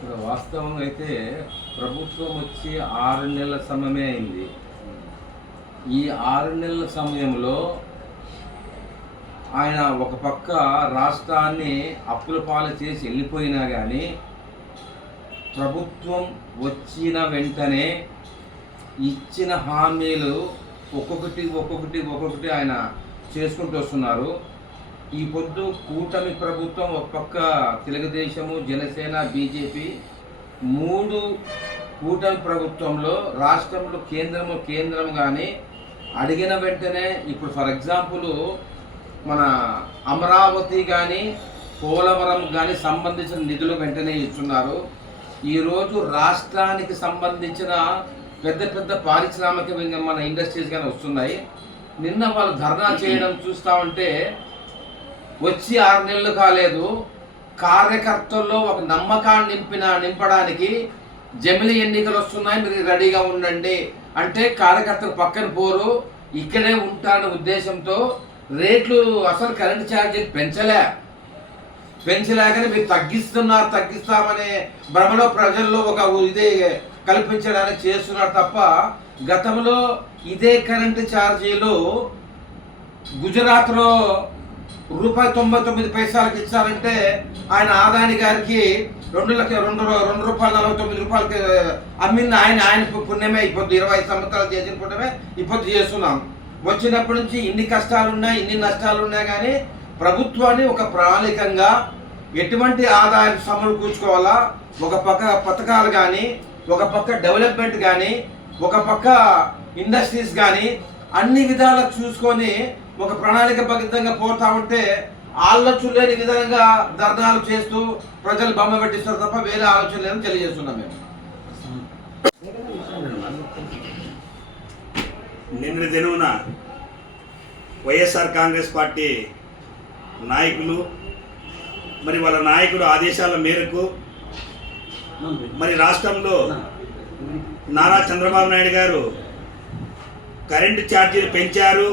వాస్తవం వాస్తవంగా అయితే ప్రభుత్వం వచ్చి ఆరు నెలల సమయమే అయింది. ఈ ఆరు నెలల సమయంలో ఆయన ఒక పక్క రాష్ట్రాన్ని అప్పుల పాలు చేసి వెళ్ళిపోయినా కానీ ప్రభుత్వం వచ్చిన వెంటనే ఇచ్చిన హామీలు ఒక్కొక్కటి ఒక్కొక్కటి ఒక్కొక్కటి ఆయన చేసుకుంటూ వస్తున్నారు. ఈ పొద్దు కూటమి ప్రభుత్వం ఒక పక్క తెలుగుదేశము జనసేన బీజేపీ మూడు కూటమి ప్రభుత్వంలో రాష్ట్రంలో కేంద్రము కేంద్రం కానీ అడిగిన వెంటనే ఇప్పుడు ఫర్ ఎగ్జాంపుల్ మన అమరావతి కానీ పోలవరం కానీ సంబంధించిన నిధులు వెంటనే ఇస్తున్నారు. ఈరోజు రాష్ట్రానికి సంబంధించిన పెద్ద పెద్ద పారిశ్రామిక మన ఇండస్ట్రీస్ కానీ వస్తున్నాయి. నిన్న వాళ్ళు ధర్నా చేయడం చూస్తా ఉంటే వచ్చి ఆరు నెలలు కాలేదు. కార్యకర్తల్లో ఒక నమ్మకాన్ని నింపిన నింపడానికి జమిలి ఎన్నికలు వస్తున్నాయి. మీరు రెడీగా ఉండండి. అంటే కార్యకర్తలు పక్కన పోరు. ఇక్కడే ఉంటారనే ఉద్దేశంతో రేట్లు అసలు కరెంట్ ఛార్జీలు పెంచలే. పెంచలేకనే మీరు తగ్గిస్తున్నారు తగ్గిస్తామనే భ్రమలో ప్రజల్లో ఒక ఇదే కల్పించడానికి చేస్తున్నారు తప్ప గతంలో ఇదే కరెంటు ఛార్జీలు గుజరాత్లో రూపాయి తొంభై తొమ్మిది పైసలకి ఇచ్చారంటే ఆయన ఆదాని గారికి రెండు లక్ష రెండు రెండు రూపాయలు నలభై తొమ్మిది రూపాయలకి అమ్మింది ఆయన ఆయన పుణ్యమే ఇప్పుడు ఇరవై సంవత్సరాలు చేసిన పుణ్యమే ఇప్పుడు చేస్తున్నాం. వచ్చినప్పటి నుంచి ఇన్ని కష్టాలు ఉన్నాయి ఇన్ని నష్టాలు ఉన్నాయి కానీ ప్రభుత్వాన్ని ఒక ప్రణాళికంగా ఎటువంటి ఆదాయం సమకూర్చుకోవాలా ఒక పక్క పథకాలు కానీ ఒక పక్క డెవలప్మెంట్ కానీ ఒక పక్క ఇండస్ట్రీస్ కానీ అన్ని విధాలు చూసుకొని ఒక ప్రణాళికబద్ధంగా పోతా ఉంటే ఆలోచన లేని విధంగా ధర్నాలు చేస్తూ ప్రజలు బొమ్మ పెట్టిస్తారు తప్ప వేరే ఆలోచన లేదని తెలియజేస్తున్నాం మేము. నిన్న దినమున వైఎస్ఆర్ కాంగ్రెస్ పార్టీ నాయకులు మరి వాళ్ళ నాయకుడు ఆదేశాల మేరకు మరి రాష్ట్రంలో నారా చంద్రబాబు నాయుడు గారు కరెంటు ఛార్జీలు పెంచారు.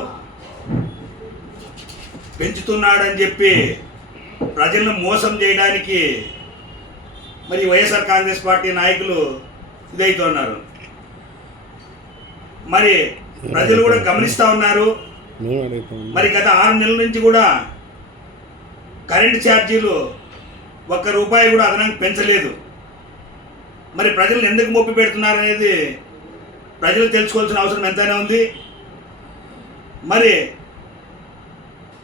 పెంచుతున్నాడని చెప్పి ప్రజలను మోసం చేయడానికి మరి వైఎస్ఆర్ కాంగ్రెస్ పార్టీ నాయకులు ఇదైతున్నారు మరి ప్రజలు కూడా గమనిస్తూ ఉన్నారు. మరి గత ఆరు నెలల నుంచి కూడా కరెంటు ఛార్జీలు ఒక్క రూపాయి కూడా అదనంగా పెంచలేదు. మరి ప్రజలు ఎందుకు మొప్పి పెడుతున్నారు అనేది ప్రజలు తెలుసుకోవాల్సిన అవసరం ఎంతైనా ఉంది. మరి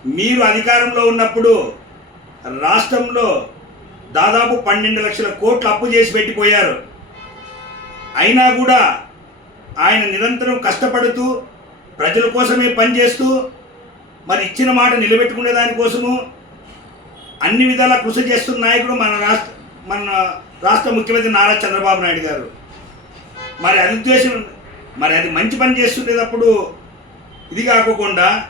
మీరు అధికారంలో ఉన్నప్పుడు రాష్ట్రంలో దాదాపు పన్నెండు లక్షల కోట్లు అప్పు చేసి పెట్టిపోయారు. అయినా కూడా ఆయన నిరంతరం కష్టపడుతూ ప్రజల కోసమే పనిచేస్తూ మరి ఇచ్చిన మాట నిలబెట్టుకునే దానికోసము అన్ని విధాలా కృషి చేస్తున్న నాయకుడు మన రాష్ట్ర మన రాష్ట్ర ముఖ్యమంత్రి నారా చంద్రబాబు నాయుడు గారు. మరి అది ఉద్దేశం మరి అది మంచి పని చేస్తుండేటప్పుడు ఇది కాకుండా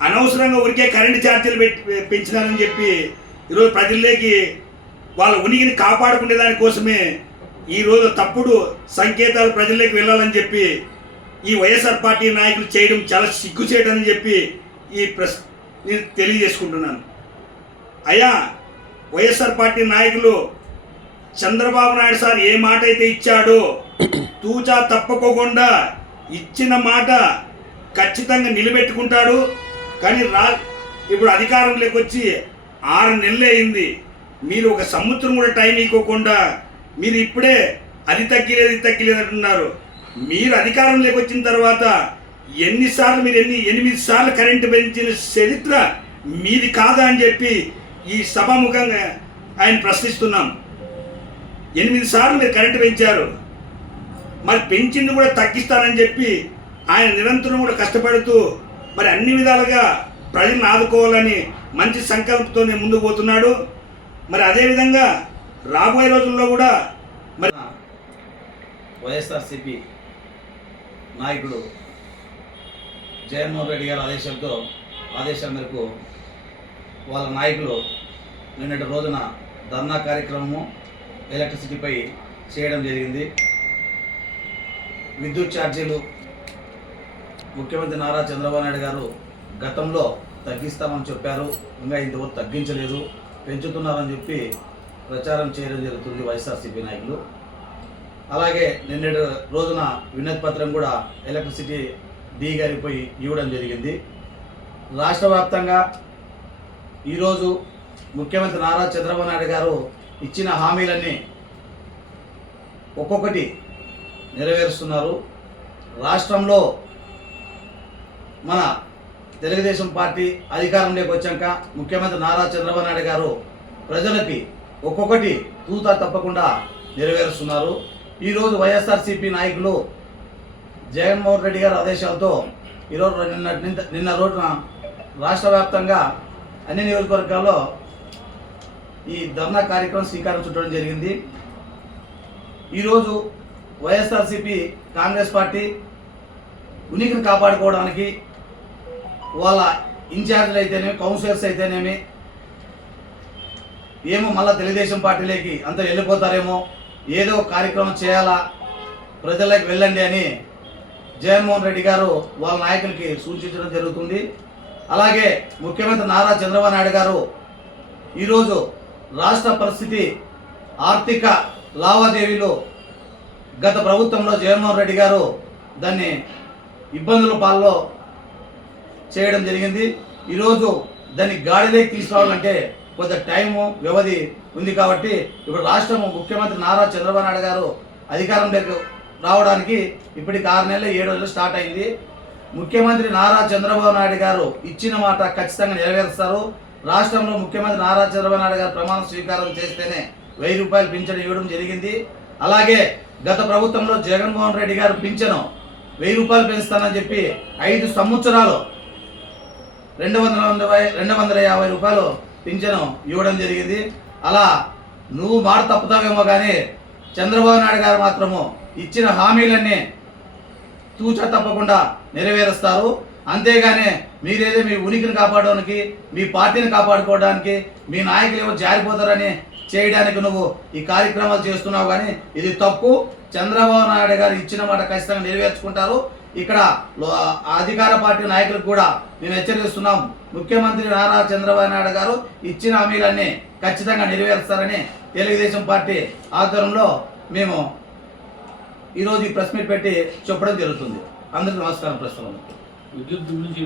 అనవసరంగా ఉరికే కరెంటు ఛార్జీలు పెట్టి పెంచినారని చెప్పి ఈరోజు ప్రజల్లోకి వాళ్ళ ఉనికిని కాపాడుకునే దానికోసమే ఈరోజు తప్పుడు సంకేతాలు ప్రజల్లోకి వెళ్ళాలని చెప్పి ఈ వైఎస్ఆర్ పార్టీ నాయకులు చేయడం చాలా సిగ్గు చేయడం అని చెప్పి ఈ ప్రశ్ నేను తెలియజేసుకుంటున్నాను. అయ్యా వైఎస్ఆర్ పార్టీ నాయకులు చంద్రబాబు నాయుడు సార్ ఏ మాట అయితే ఇచ్చాడో తూచా తప్పకోకుండా ఇచ్చిన మాట ఖచ్చితంగా నిలబెట్టుకుంటాడు కానీ రా ఇప్పుడు అధికారంలోకి వచ్చి ఆరు నెలలు అయింది. మీరు ఒక సంవత్సరం కూడా టైం ఇవ్వకుండా మీరు ఇప్పుడే అది తగ్గిలేదు ఇది తగ్గిలేదు అంటున్నారు. మీరు అధికారంలోకి వచ్చిన తర్వాత ఎన్నిసార్లు మీరు ఎన్ని ఎనిమిది సార్లు కరెంటు పెంచిన చరిత్ర మీది కాదా అని చెప్పి ఈ సభాముఖంగా ఆయన ప్రశ్నిస్తున్నాం. ఎనిమిది సార్లు మీరు కరెంటు పెంచారు. మరి పెంచింది కూడా తగ్గిస్తానని చెప్పి ఆయన నిరంతరం కూడా కష్టపడుతూ మరి అన్ని విధాలుగా ప్రజలను ఆదుకోవాలని మంచి సంకల్పంతో ముందుకు పోతున్నాడు. మరి అదేవిధంగా రాబోయే రోజుల్లో కూడా మరి వైఎస్ఆర్సిపి నాయకుడు జగన్మోహన్ రెడ్డి గారి ఆదేశాలతో ఆదేశాల మేరకు వాళ్ళ నాయకులు నిన్నటి రోజున ధర్నా కార్యక్రమము ఎలక్ట్రిసిటీపై చేయడం జరిగింది. విద్యుత్ ఛార్జీలు ముఖ్యమంత్రి నారా చంద్రబాబు నాయుడు గారు గతంలో తగ్గిస్తామని చెప్పారు. ఇంకా ఇంతవరకు తగ్గించలేదు. పెంచుతున్నారని చెప్పి ప్రచారం చేయడం జరుగుతుంది వైఎస్ఆర్సీపీ నాయకులు. అలాగే నిన్నటి రోజున వినతి పత్రం కూడా ఎలక్ట్రిసిటీ డి గారిపోయి ఇవ్వడం జరిగింది. రాష్ట్ర వ్యాప్తంగా ఈరోజు ముఖ్యమంత్రి నారా చంద్రబాబు నాయుడు గారు ఇచ్చిన హామీలన్నీ ఒక్కొక్కటి నెరవేరుస్తున్నారు. రాష్ట్రంలో మన తెలుగుదేశం పార్టీ అధికారంలోకి వచ్చాక ముఖ్యమంత్రి నారా చంద్రబాబు నాయుడు గారు ప్రజలకి ఒక్కొక్కటి తూతా తప్పకుండా నెరవేరుస్తున్నారు. ఈరోజు వైఎస్ఆర్సీపీ నాయకులు జగన్మోహన్ రెడ్డి గారి ఆదేశాలతో ఈరోజు నిన్న నిన్న- రోజున రాష్ట్ర వ్యాప్తంగా అన్ని నియోజకవర్గాల్లో ఈ ధర్నా కార్యక్రమం శ్రీకారం చుట్టడం జరిగింది. ఈరోజు వైఎస్ఆర్సీపీ కాంగ్రెస్ పార్టీ ఉనికిని కాపాడుకోవడానికి వాళ్ళ ఇన్ఛార్జీలు అయితేనేమి కౌన్సిలర్స్ అయితేనేమి ఏమో మళ్ళీ తెలుగుదేశం పార్టీలోకి అంత వెళ్ళిపోతారేమో ఏదో కార్యక్రమం చేయాలా ప్రజలకు వెళ్ళండి అని జగన్మోహన్ రెడ్డి గారు వాళ్ళ నాయకులకి సూచించడం జరుగుతుంది. అలాగే ముఖ్యమంత్రి నారా చంద్రబాబు నాయుడు గారు ఈరోజు రాష్ట్ర పరిస్థితి ఆర్థిక లావాదేవీలు గత ప్రభుత్వంలో జగన్మోహన్ రెడ్డి గారు దాన్ని ఇబ్బందుల పాల్లో చేయడం జరిగింది. ఈరోజు దాన్ని గాడిలోకి తీసుకురావాలంటే కొంత టైము వ్యవధి ఉంది కాబట్టి ఇప్పుడు రాష్ట్రం ముఖ్యమంత్రి నారా చంద్రబాబు నాయుడు గారు అధికారంలోకి రావడానికి ఇప్పటికి ఆరు నెలలు ఏడు నెలలు స్టార్ట్ అయింది. ముఖ్యమంత్రి నారా చంద్రబాబు నాయుడు గారు ఇచ్చిన మాట ఖచ్చితంగా నెరవేరుస్తారు. రాష్ట్రంలో ముఖ్యమంత్రి నారా చంద్రబాబు నాయుడు గారు ప్రమాణ స్వీకారం చేస్తేనే వెయ్యి రూపాయలు పింఛను ఇవ్వడం జరిగింది. అలాగే గత ప్రభుత్వంలో జగన్మోహన్ రెడ్డి గారు పింఛను వెయ్యి రూపాయలు పెంచుతానని చెప్పి ఐదు సంవత్సరాలు రెండు వందల వందల రెండు వందల యాభై రూపాయలు పింఛను ఇవ్వడం జరిగింది. అలా నువ్వు మాట తప్పుతావేమో కానీ చంద్రబాబు నాయుడు గారు మాత్రము ఇచ్చిన హామీలన్నీ తూచా తప్పకుండా నెరవేరుస్తారు. అంతేగానే మీరేదో మీ ఉనికిని కాపాడడానికి మీ పార్టీని కాపాడుకోవడానికి మీ నాయకులు ఏమో జారిపోతారని చేయడానికి నువ్వు ఈ కార్యక్రమాలు చేస్తున్నావు కానీ ఇది తప్పు. చంద్రబాబు నాయుడు గారు ఇచ్చిన మాట ఖచ్చితంగా నెరవేర్చుకుంటారు. ఇక్కడ లో- అధికార పార్టీ నాయకులకు కూడా మేము హెచ్చరిస్తున్నాం. ముఖ్యమంత్రి నారా చంద్రబాబు నాయుడు గారు ఇచ్చిన హామీలన్నీ ఖచ్చితంగా నెరవేరుస్తారని తెలుగుదేశం పార్టీ ఆధ్వర్యంలో మేము ఈరోజు ఈ ప్రెస్ మీట్ పెట్టి చెప్పడం జరుగుతుంది. అందరికీ నమస్కారం ప్రస్తుతం. విద్యుత్ గురించి